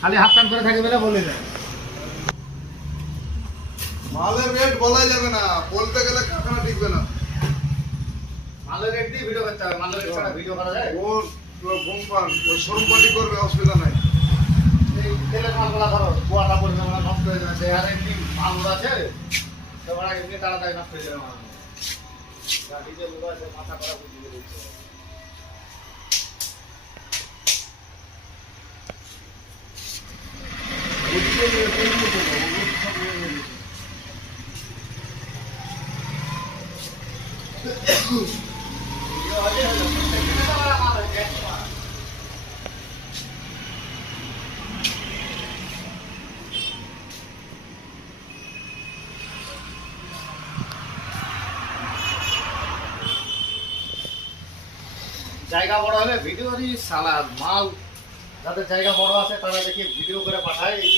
খালি হাত কান করে থাকি বলে বলে দেয়। মালের রেট বলাই যাবে না বলতে গেলে কারখানা টিকবে না। মালের রেট দিয়ে ভিডিও করতে হবে মালের রেট ছাড়া ভিডিও করা যায়? ওর ঘুমপান ওই শোরুম পার্টি করবে অসুবিধা নাই। এই তেলের মালগুলা ধরো কুয়াটা পড়বে মানে নষ্ট হয়ে যাবে আর এমনি মালগুলো আছে তোমার এমনি তাড়াতাড়ি নষ্ট হয়ে যাবে আছে মাথা করা বুঝিয়ে দিচ্ছে জায়গা বড় হলে ভিডিও দি সালা মাল যাদের জায়গা বড় আছে তারা দেখি ভিডিও করে পাঠায়। এই